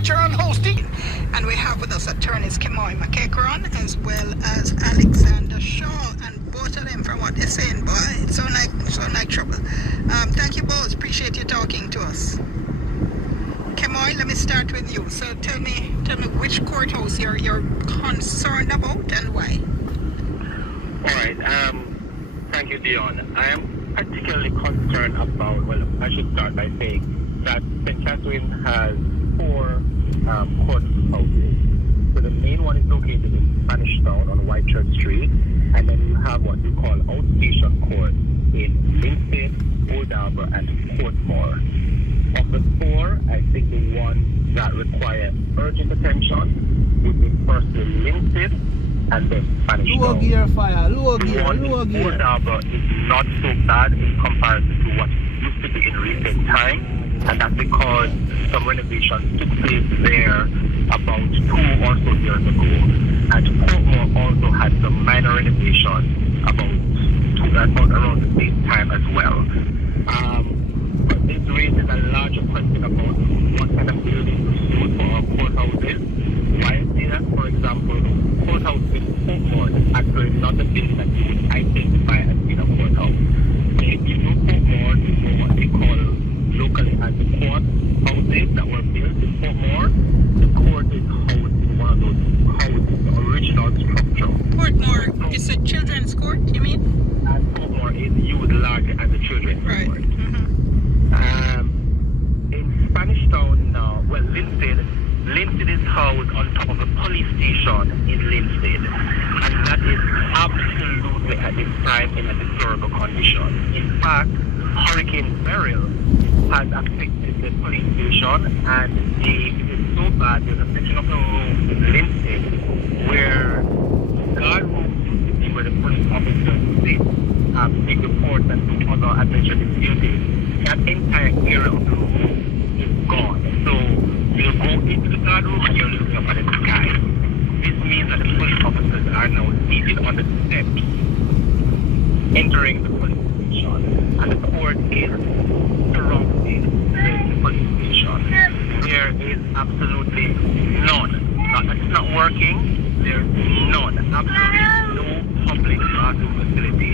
editor and hosting. And we have with us attorneys Kemoy McEachran as well as Alexander Shaw, and both of them, from what they're saying, boy, it's so like trouble. Thank you both. Appreciate you talking to us. Kemoy, let me start with you. So tell me which courthouse you're concerned about and why. All right. Thank you, Dion. I am particularly concerned about, well, I should start by saying that St. Catherine has 4 courthouses. So the main one is located in Spanish Town on Whitechurch Street, and then you have what you call outstation court in Linstead, Old Harbour, and Portmore. Of the 4, I think the one that requires urgent attention would be firstly Linstead and then Spanish Low Town. gear fire, low gear. Old Harbour is not so bad in comparison to what used to be in recent times, and that's because some renovations took place there about 2 or so years ago. And Portmore also had some minor renovations about around the same time as well. But this raises a larger question about what kind of buildings we use for our courthouses. Why I say that? For example, courthouse in Portmore is actually not a building that you would identify as being a courthouse. So if you know Portmore, you know what they call locally as the court houses that were built in Portmore. The court is housed in one of those houses, the original structure. Portmore is a children's court, you mean? And Portmore is used largely as a children's court. In Spanish Town now, well, Linstead is housed on top of a police station in Linstead, and that is absolutely at this time in a deplorable condition. In fact, Hurricane Beryl has affected the police station, and it is so bad. There's a section of the room in Linstead where guard rooms used to be where the police officers sit, take reports and do other administrative duties. That entire area of the room is gone. So you'll go into the guard room and you're looking up at the sky. This means that the police officers are now seated on the steps entering the police station, and the court is surrounding the police station. There is absolutely none. It's not working. There's none. Absolutely no public bathroom facility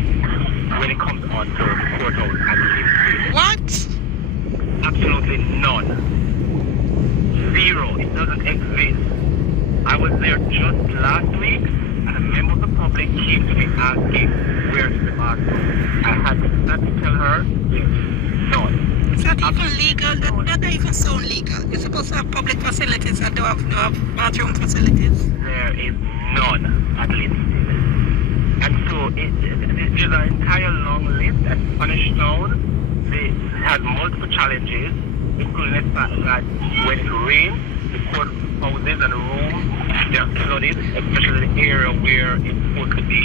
when it comes on to the courthouse at Linstead. What? Absolutely none. 0. It doesn't exist. I was there just last week, and a member of the public came to me asking, where is the bathroom? I had to tell her, there's none. It's not even legal. That doesn't even sound legal. You're supposed to have public facilities that don't have bathroom facilities. There is none at Linstead. And so there's an entire long list at Spanish Town. It has multiple challenges, including the fact that when it rains, the courthouses and rooms, they are flooded, especially the area where it's supposed to be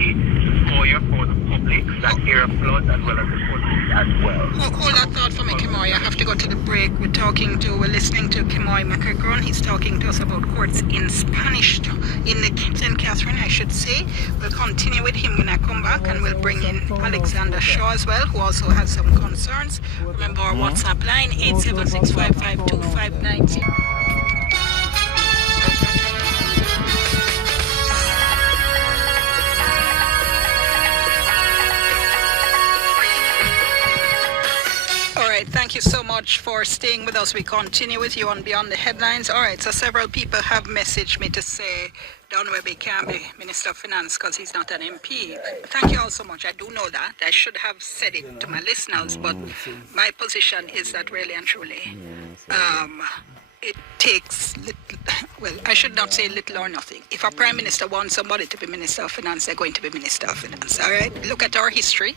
foyer for the public. That area floods as well as the courtrooms as well. Hold that thought for me, Kemoy. I have to go to the break. We're listening to Kemoy McEachran. He's talking to us about courts in Spanish, in the St. Catherine, I should say. We'll continue with him when I come back, and we'll bring in Alexander Shaw as well, who also has some concerns. Remember our WhatsApp line, 876-552-590. Thank you so much for staying with us. We continue with you on Beyond the Headlines. All right, so several people have messaged me to say Don Webby can't be Minister of Finance because he's not an MP. Thank you all so much. I do know that. I should have said it to my listeners, but my position is that really and truly it takes little, well, I should not say little or nothing. If a Prime Minister wants somebody to be Minister of Finance, they're going to be Minister of Finance, all right? Look at our history.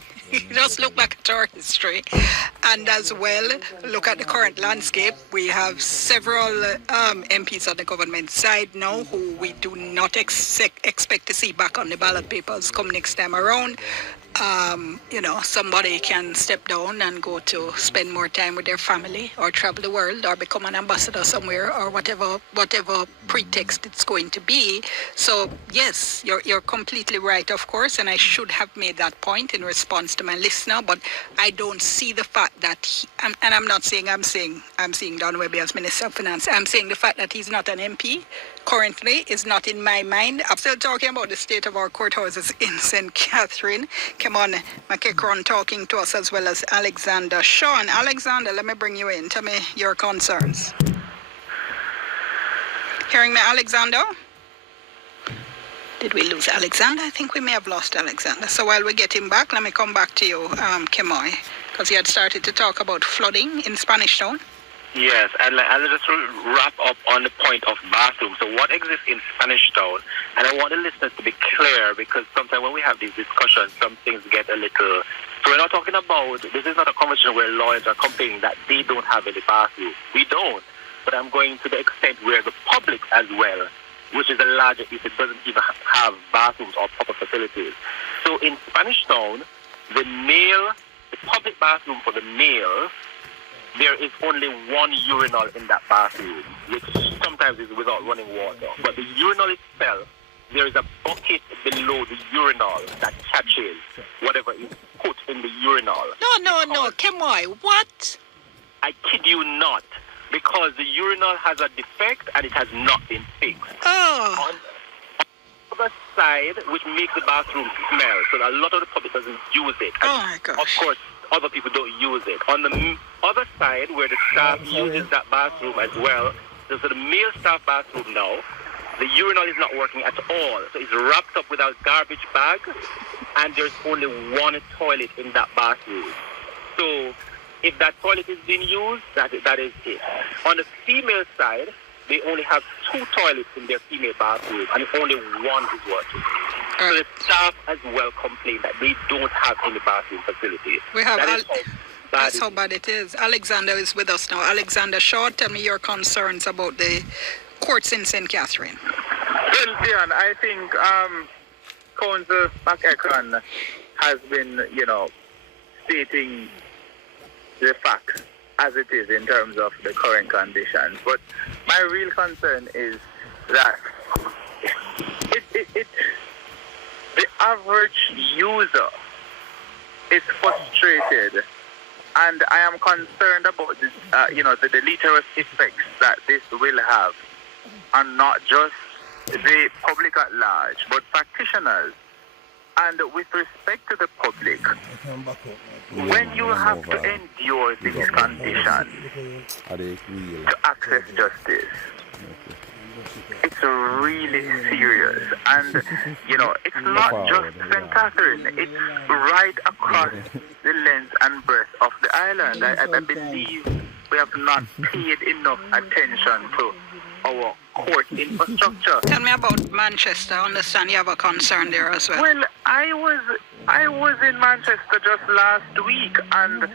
Just look back at our history. And as well, look at the current landscape. We have several MPs on the government side now who we do not expect to see back on the ballot papers come next time around. somebody can step down and go to spend more time with their family or travel the world or become an ambassador somewhere or whatever pretext it's going to be. So yes, you're completely right, of course, and I should have made that point in response to my listener, but I don't see the fact that and I'm not saying I'm seeing Don Webby as Minister of Finance. I'm saying the fact that he's not an MP currently is not in my mind. I'm still talking about the state of our courthouses in St. Catherine. Come on, McEachron talking to us as well as Alexander. Sean, Alexander, let me bring you in. Tell me your concerns. Hearing me, Alexander? Did we lose Alexander? I think we may have lost Alexander. So while we get him back, let me come back to you, Kemoy, because he had started to talk about flooding in Spanish Town. Yes, and I'll just wrap up on the point of bathrooms. So what exists in Spanish Town, and I want the listeners to be clear, because sometimes when we have these discussions, some things get a little... So we're not talking about... This is not a conversation where lawyers are complaining that they don't have any bathrooms. We don't. But I'm going to the extent where the public as well, which is a larger if it doesn't even have bathrooms or proper facilities. So in Spanish Town, the public bathroom for the male, there is only one urinal in that bathroom, which sometimes is without running water. But the urinal itself, there is a bucket below the urinal that catches whatever is put in the urinal. No, Kemoy, what? I kid you not, because the urinal has a defect and it has not been fixed. Oh. On the other side, which makes the bathroom smell, so that a lot of the public doesn't use it. Oh my gosh. Of course, other people don't use it. On the other side, where the staff uses that bathroom as well, so the male staff bathroom now, the urinal is not working at all. So it's wrapped up with a garbage bag, and there's only one toilet in that bathroom. So if that toilet is being used, that is it. On the female side, they only have 2 toilets in their female bathroom, and only one is working. So the staff as well complain that they don't have any bathroom facilities. That's how bad it is. Alexander is with us now. Alexander Shaw, tell me your concerns about the courts in St. Catherine. Well, Dion, I think Council McEachron has been, stating the facts as it is in terms of the current conditions. But my real concern is that the average user is frustrated, and I am concerned about this, the deleterious effects that this will have on not just the public at large, but practitioners. And with respect to the public, when you have to endure these conditions to access justice, it's really serious. And, it's not just St. Catherine, it's right across the length and breadth of the island. I believe we have not paid enough attention to our court infrastructure. Tell me about Manchester. I understand you have a concern there as well. Well, I was in Manchester just last week, and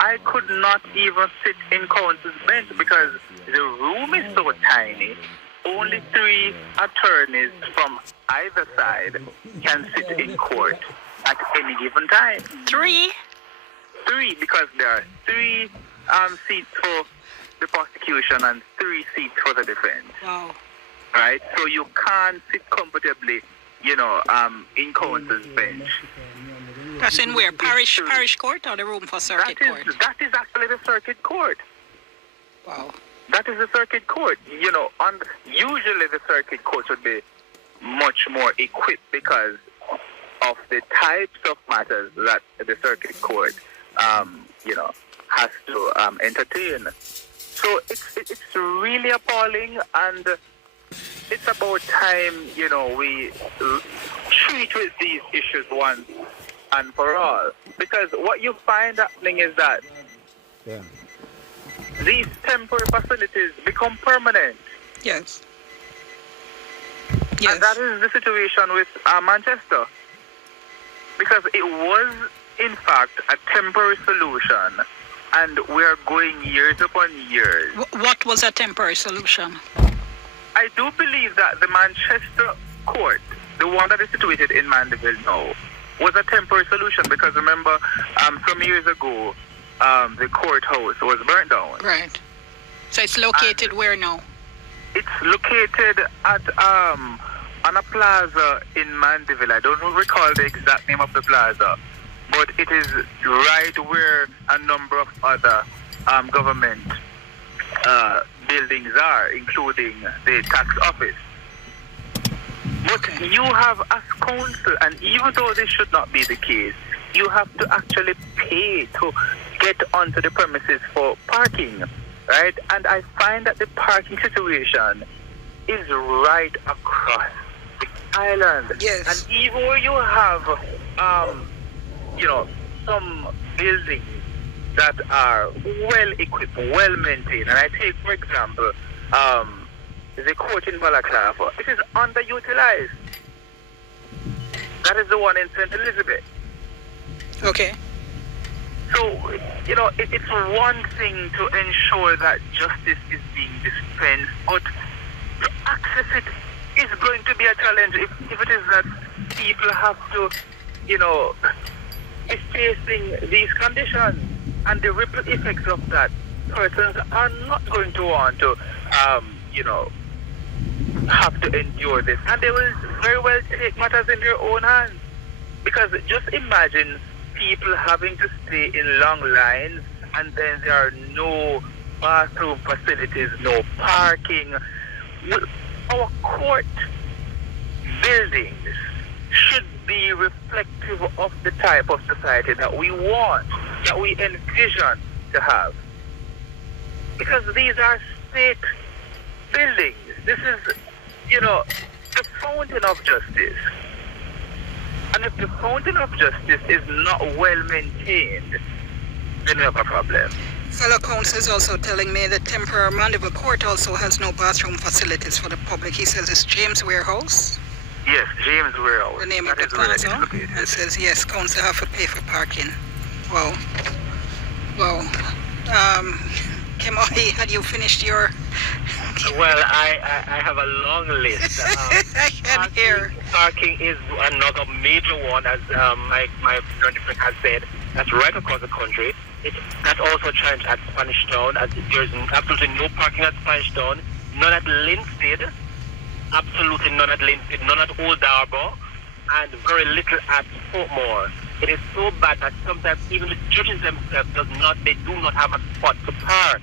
I could not even sit in council's bench because the room is so tiny. Only 3 attorneys from either side can sit in court at any given time. 3? 3, because there are 3 seats for the prosecution and 3 seats for the defense. Wow. Right? So you can't sit comfortably, in counsel's bench. That's in where? Parish court or the room for circuit court? That is actually the circuit court. Wow. That is the circuit court. Usually the circuit court would be much more equipped because of the types of matters that the circuit court, has to entertain. So it's really appalling, and it's about time, we treat with these issues once and for all. Because what you find happening is that these temporary facilities become permanent. Yes. And that is the situation with Manchester. Because it was, in fact, a temporary solution, and we're going years upon years. What was a temporary solution? I do believe that the Manchester court, the one that is situated in Mandeville now, was a temporary solution because remember, some years ago, the courthouse was burnt down. Right. So it's located And where now? it's located at on a plaza in Mandeville. I don't recall the exact name of the plaza, but it is right where a number of other government buildings are, including the tax office. But you have, as council, and even though this should not be the case, you have to actually pay to get onto the premises for parking, right? And I find that the parking situation is right across the island. Yes. And even where you have, some buildings that are well equipped, well maintained, and I take, for example, the court in Balaclava, it is underutilized. That is the one in St. Elizabeth. Okay. So, it's one thing to ensure that justice is being dispensed, but to access it is going to be a challenge if it is that people have to, be facing these conditions and the ripple effects of that. Persons are not going to want to, have to endure this, and they will very well take matters in their own hands. Because just imagine people having to stay in long lines, and then there are no bathroom facilities, no parking. Our court buildings should be reflective of the type of society that we want, that we envision to have. Because these are state buildings. This is, the fountain of justice. And if the fountain of justice is not well maintained, then we have a problem. Fellow counsel is also telling me that temporary Mandeville Court also has no bathroom facilities for the public. He says it's James Warehouse. Yes, James Warehouse. The name of the plaza. And says, yes, council have to pay for parking. Wow. Kemohi, had you finished your... Well, I have a long list. I can hear. Parking is another major one, as my friend has said. That's right across the country. That's also trying at Spanish Town. As there's absolutely no parking at Spanish Town, none at Linstead, absolutely none at Linstead, none at Old Harbour, and very little at Portmore. It is so bad that sometimes even the judges themselves do not have a spot to park.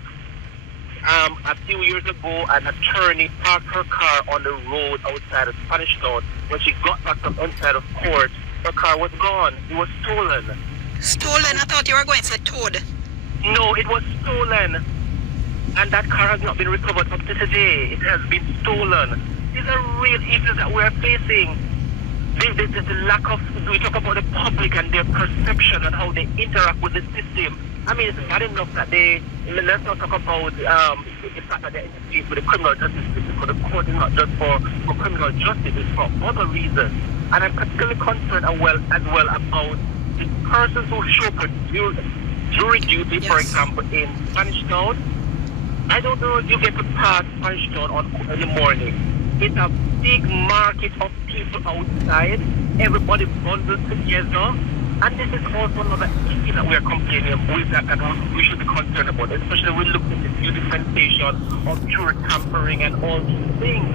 A few years ago, an attorney parked her car on the road outside of Spanish Town. When she got back from inside of court, her car was gone. It was stolen. Stolen? I thought you were going to say towed. No, it was stolen. And that car has not been recovered up to today. It has been stolen. These are real issues that we're facing. The lack of, we talk about the public and their perception and how they interact with the system. I mean, it's bad enough that let's not talk about the fact that they're interfering with the criminal justice system, for the court is not just for criminal justice, it's for other reasons. And I'm particularly concerned as well about the persons who show up jury duty, for example, in Spanish Town. I don't know if you get to pass Spanish Town in the morning. It's a big market of people outside, everybody bundled together. And this is also another issue that we are complaining with that we should be concerned about, especially when we look at the new dispensation of jury tampering and all these things.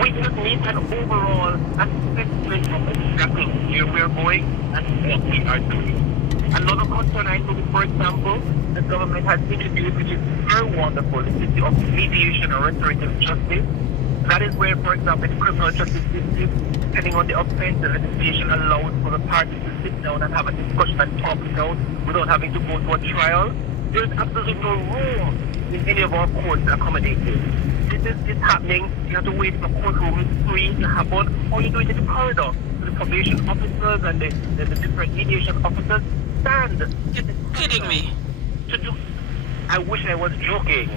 We just need an overall assessment of exactly where we are going and what we are doing. Another concern I know, for example, the government has introduced, which is very wonderful, the system of mediation or restorative justice. That is where, for example, the criminal justice system, depending on the offense, the legislation allows for the parties to sit down and have a discussion and talk it out without having to go to a trial. There is absolutely no room in any of our courts to accommodate this. This is happening. You have to wait for courtroom is free to happen, or you do it in the corridor. So the probation officers and the different mediation officers stand. You're kidding me. I wish I was joking.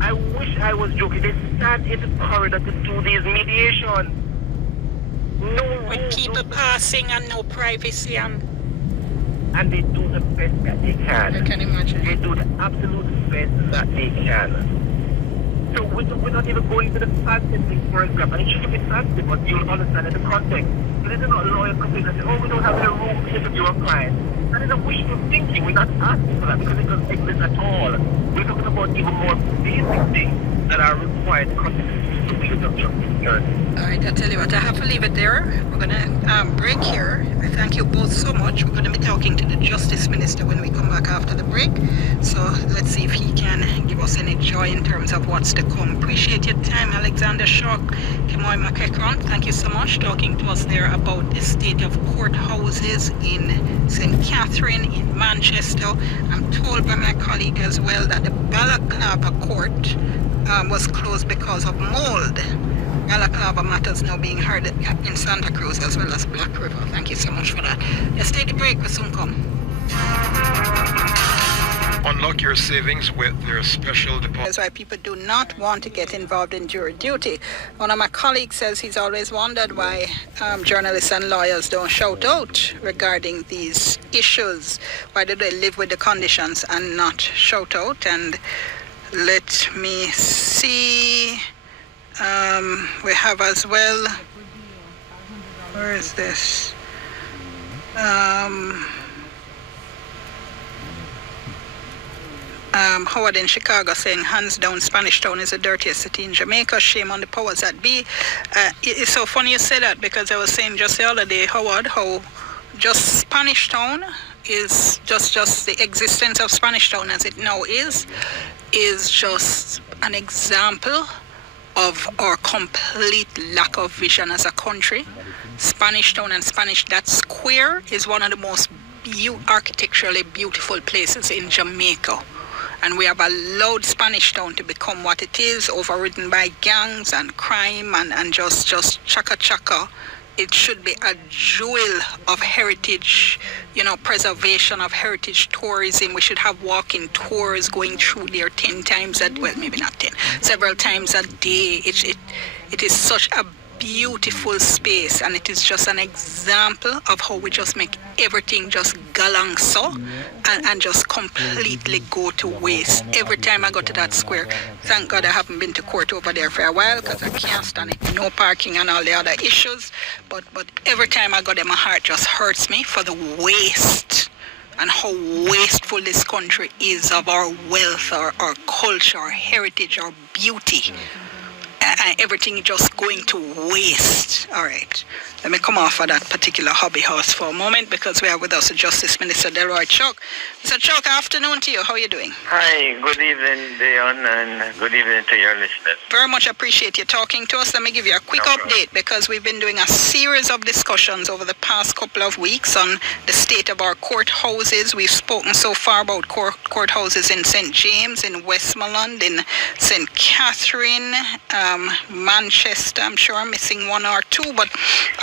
I wish I was joking. They stand in the corridor to do these mediations. No With people passing and no privacy and they do the best that they can. I can imagine. They do the absolute best that they can. So we're not even going to the fancy thing for example. And it shouldn't be fancy, but you'll understand in the context. So this is not lawyer complaint and say, oh, we don't have any room to interview a client. That is a wishful thinking. We're not asking for that because it doesn't exist at all. We're talking about even more basic things that are required to be All right, I tell you what, I have to leave it there. We're going to break here. I thank you both so much. We're going to be talking to the Justice Minister when we come back after the break. So let's see if he can give us any joy in terms of what's to come. Appreciate your time, Alexander Shock, Kemoy Makekron. Thank you so much talking to us there about the state of courthouses in St. Catherine, in Manchester. I'm told by my colleague as well that the Balaclava court was closed because of mold. Balaclava matters now being heard in Santa Cruz as well as Black River. Thank you so much for that. Let's take a break. We'll soon come. Unlock your savings with their special deposit. That's why people do not want to get involved in jury duty. One of my colleagues says he's always wondered why journalists and lawyers don't shout out regarding these issues. Why do they live with the conditions and not shout out? And let me see. We have as well. Where is this? Howard in Chicago saying, hands down, Spanish Town is the dirtiest city in Jamaica. Shame on the powers that be. It's so funny you say that because I was saying just the other day, Howard, how just Spanish Town is just the existence of Spanish Town as it now is just an example of our complete lack of vision as a country. Spanish Town and Spanish, that square is one of the most architecturally beautiful places in Jamaica. And we have allowed Spanish Town to become what it is, overridden by gangs and crime and just chaka. It should be a jewel of heritage, preservation of heritage tourism. We should have walking tours going through there 10 times maybe not 10, several times a day. It is such a beautiful space, and it is just an example of how we just make everything just galang so and just completely go to waste. Every time I go to that square, thank God I haven't been to court over there for a while because I can't stand it, no parking and all the other issues, but every time I go there my heart just hurts me for the waste and how wasteful this country is of our wealth, our culture, our heritage, our beauty. And everything just going to waste. All right. Let me come off of that particular hobby horse for a moment because we have with us the Justice Minister, Delroy Chuck. Mr. Chuck, afternoon to you. How are you doing? Hi, good evening, Dion, and good evening to your listeners. Very much appreciate you talking to us. Let me give you a quick update because we've been doing a series of discussions over the past couple of weeks on the state of our courthouses. We've spoken so far about courthouses in St. James, in Westmoreland, in St. Catherine, Manchester. I'm sure I'm missing one or two, but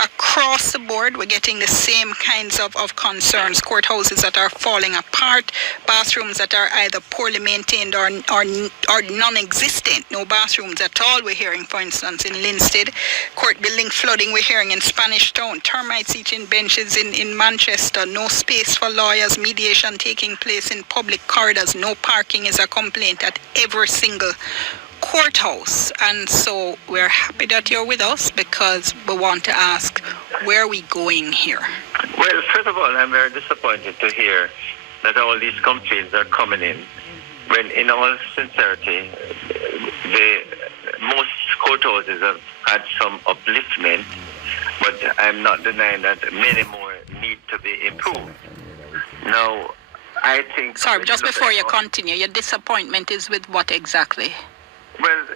across the board, we're getting the same kinds of concerns. Courthouses that are falling apart, bathrooms that are either poorly maintained or non-existent. No bathrooms at all, we're hearing, for instance, in Linstead. Court building flooding, we're hearing in Spanish Town. Termites eating benches in Manchester. No space for lawyers. Mediation taking place in public corridors. No parking is a complaint at every single courthouse. And so we're happy that you're with us because we want to ask, where are we going here? Well, first of all, I'm very disappointed to hear that all these complaints are coming in when, in all sincerity, most courthouses have had some upliftment, but I'm not denying that many more need to be improved. Now, I think... Sorry, just before you continue, your disappointment is with what exactly? Well,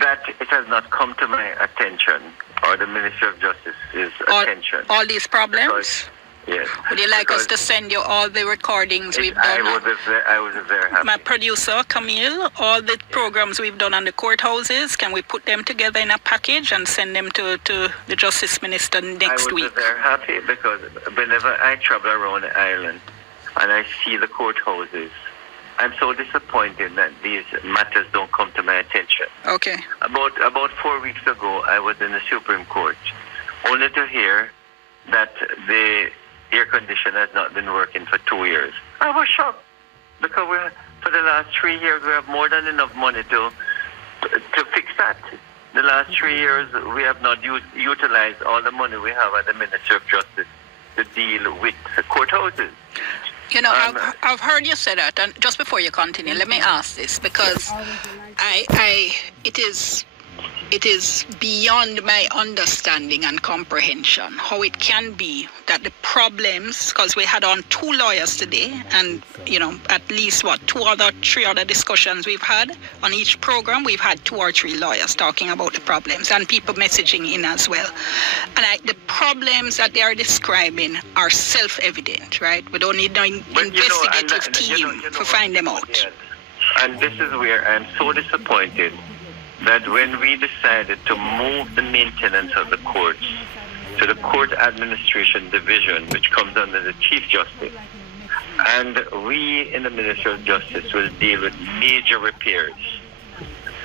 that it has not come to my attention, or the Ministry of Justice's attention. All these problems? Because, yes. Would you like us to send you all the recordings we've done? I would be very happy. My producer, Camille, all the programs we've done on the courthouses, can we put them together in a package and send them to the Justice Minister next week? I would be very happy because whenever I travel around the island and I see the courthouses, I'm so disappointed that these matters don't come to my attention. Okay. About 4 weeks ago, I was in the Supreme Court, only to hear that the air conditioner has not been working for 2 years. I was shocked because for the last 3 years we have more than enough money to to fix that. The last 3 years, we have not utilized all the money we have at the Ministry of Justice to deal with courthouses. You know, I've heard you say that, and just before you continue, let me ask this, because it is beyond my understanding and comprehension how it can be that the problems, because we had on 2 lawyers today, and at least 3 other discussions we've had on each program, we've had 2 or 3 lawyers talking about the problems and people messaging in as well. And the problems that they are describing are self-evident, right? We don't need no investigative team to find them out. Yes. And this is where I'm so disappointed that when we decided to move the maintenance of the courts to the Court Administration Division, which comes under the Chief Justice, and we in the Ministry of Justice will deal with major repairs.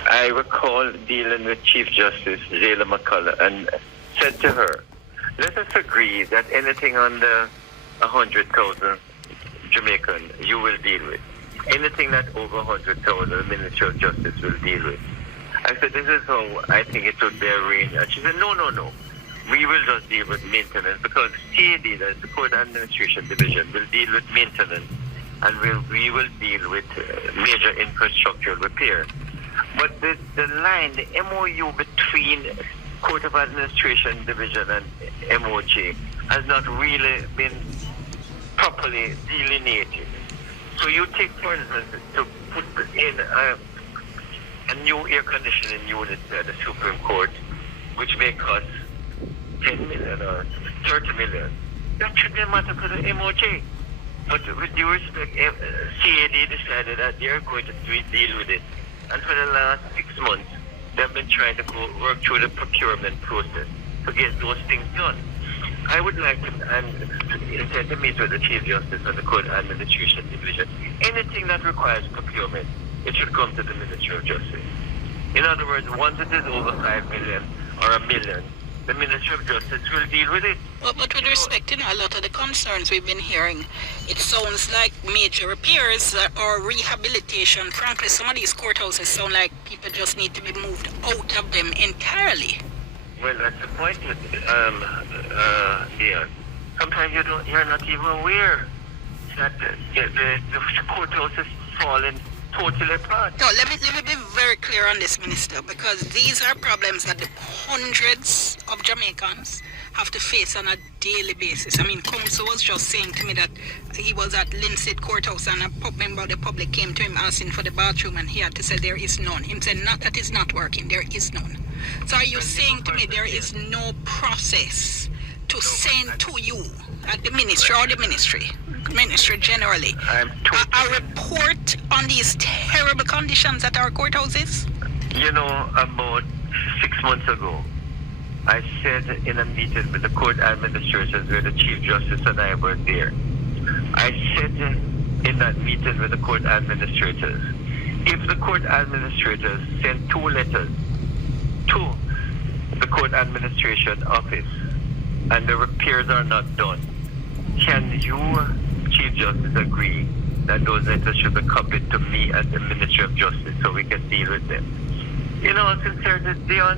I recall dealing with Chief Justice Zayla McCullough and said to her, let us agree that anything under 100,000 Jamaican you will deal with. Anything that over 100,000 the Ministry of Justice will deal with. I said, this is how I think it would be arranged. And she said, no. We will just deal with maintenance because CAD, that is the Court Administration Division, will deal with maintenance and we will deal with major infrastructural repair. But the line, the MOU between Court of Administration Division and MOJ has not really been properly delineated. So you take, for instance, to put in a new air conditioning unit at the Supreme Court, which may cost 10 million or 30 million. That should be a matter for the MOJ. But with due respect, CAD decided that they are going to deal with it. And for the last 6 months, they've been trying to work through the procurement process to get those things done. I would like to intend to meet with the Chief Justice and the Court Administration Division. Anything that requires procurement, it should come to the Ministry of Justice. In other words, once it is over 5 million or $1 million, the Ministry of Justice will deal with it. But with respect to a lot of the concerns we've been hearing, it sounds like major repairs or rehabilitation. Frankly, some of these courthouses sound like people just need to be moved out of them entirely. Well, that's the point, Leon. Sometimes you're not even aware that the courthouse is falling totally apart. No, let me be very clear on this, Minister, because these are problems that the hundreds of Jamaicans have to face on a daily basis. I mean, Council was just saying to me that he was at Linstead Courthouse and a member of the public came to him asking for the bathroom and he had to say there is none. He said, not that it's not working, there is none. So are you saying to me there is no process to send to you at the ministry or the ministry generally a report on these terrible conditions at our courthouses? About 6 months ago, I said in a meeting with the court administrators where the Chief Justice and I were there, I said in that meeting with the court administrators, if the court administrators send 2 letters to the court administration office and the repairs are not done, can you, Chief Justice, agree that those letters should be copied to me at the Ministry of Justice so we can deal with them? Sincerely, Dion,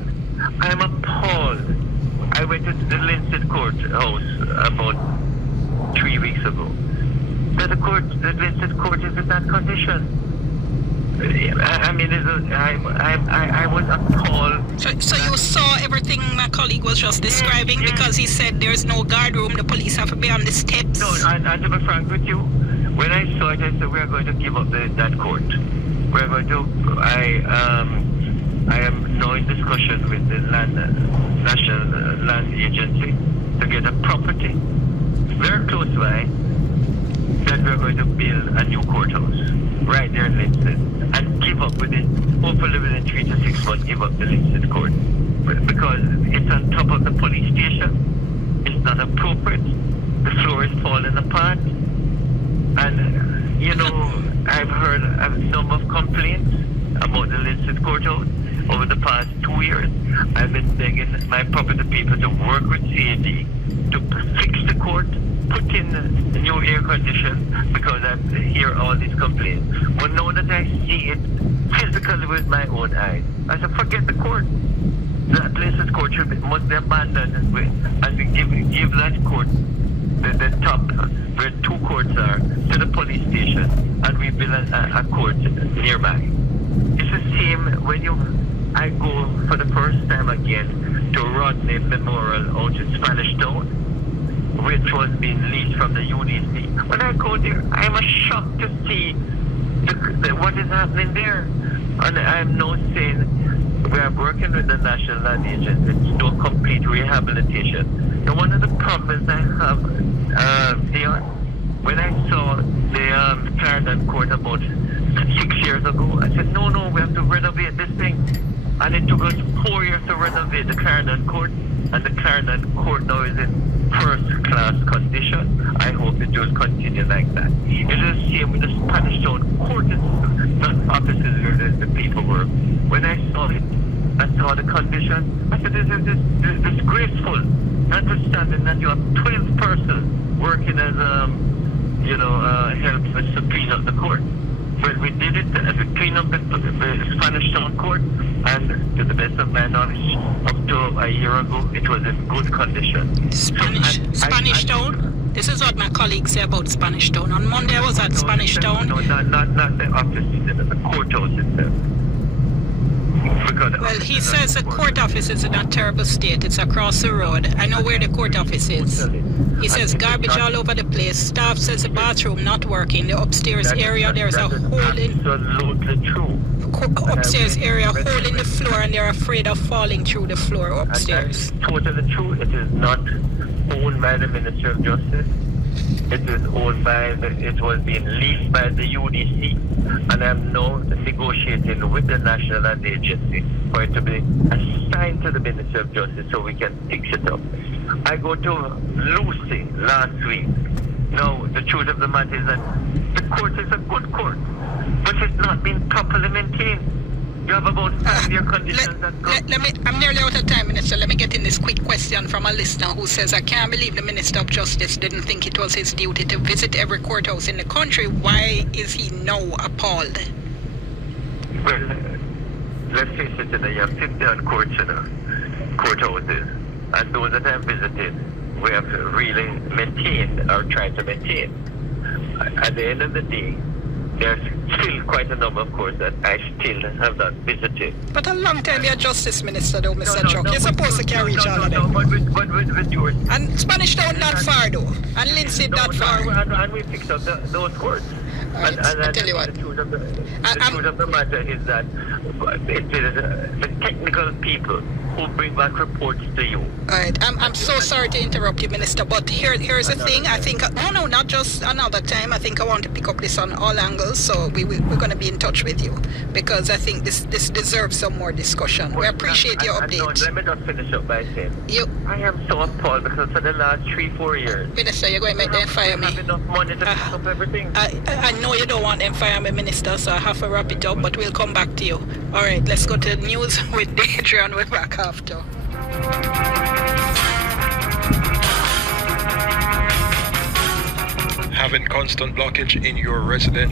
I'm appalled. I went to the Linstead Courthouse about 3 weeks ago. The Linstead Court is in that condition. I mean, I was appalled. So you saw everything my colleague was just describing because he said there's no guard room, the police have to be on the steps. No, and to be frank with you, when I saw it, I said we are going to give up that court. We're going to. I am now in discussion with the National Land Agency to get a property very close by that we're going to build a new courthouse right there in Linstead and give up with it. Hopefully within 3 to 6 months, give up the Linstead court because it's on top of the police station. It's not appropriate. The floor is falling apart, and I've heard a number of complaints about the Linstead courthouse. Over the past 2 years, I've been begging my property people to work with CAD to fix the court, put in the new air condition, because I hear all these complaints. But now that I see it physically with my own eyes. I said, forget the court. That place's court must be abandoned, and we give that court the top where 2 courts are to the police station, and we build a court nearby. It's the same when I go for the first time again to Rodney Memorial out in Spanish Town, which was being leased from the UDC. When I go there, I'm shocked to see what is happening there. And I'm now saying we are working with the National Land Agency. It's no complete rehabilitation. And one of the problems I have, when I saw the Clarendon Court about 6 years ago, I said, no, we have to renovate this thing. And it took us 4 years to renovate the Clarendon Court, and the Clarendon Court now is in first-class condition. I hope it will continue like that. It is the same with the Spanish Town Court offices where the people were. When I saw it, I saw the condition. I said, this is disgraceful. Understanding that you have 12 persons working as help with to clean up the court. When we did it, as we cleaned up the Spanish Town Court, and to the best of my knowledge, up to a year ago, it was in good condition. Spanish Town? This is what my colleagues say about Spanish Town. On Monday I was at Spanish Town. No, not the office itself, the courthouse itself. Well, he says the court office is in a terrible state. It's across the road. I know where the court office is. He says garbage all over the place. Staff says the bathroom not working. The upstairs area, there's a hole in... Absolutely true. Upstairs area, hole in the floor, and they're afraid of falling through the floor upstairs. And totally true. It is not owned by the Ministry of Justice. It is owned by it was being leased by the UDC, and I'm now negotiating with the National Land Agency for it to be assigned to the Ministry of Justice so we can fix it up. I go to Lucy last week. Now, the truth of the matter is that the court is a good court, but it's not being properly maintained. You have about 5-year conditions that go. I'm nearly out of time, Minister. Let me get in this quick question from a listener who says, I can't believe the Minister of Justice didn't think it was his duty to visit every courthouse in the country. Why is he now appalled? Well, let's face it, you have 51 courts in courthouses, and those that I've visited, we have really maintained or tried to maintain. At the end of the day, there's still quite a number of courts that I still have not visited. But a long time you're Justice Minister though, Mr. Chuck. You're supposed to carry each other. But with yours. And Spanish Town not far though. And Lindsay not far. And we fixed up those courts. Right, I tell you what. The truth of the matter is that it is the technical people who bring back reports to you. Alright, I'm so sorry to interrupt you, Minister, but here's the thing. I think, not just another time. I think I want to pick up this on all angles, so we're going to be in touch with you, because I think this deserves some more discussion. We appreciate your update. Let me just finish up by saying, I am so appalled because for the last 3-4 years, Minister, you're going to make them fire me. I have enough money to pick up everything. I know you don't want them fire me, Minister, so I have to wrap it up, but we'll come back to you. Alright, let's go to the news with Deidre, and we're back after. Having constant blockage in your residential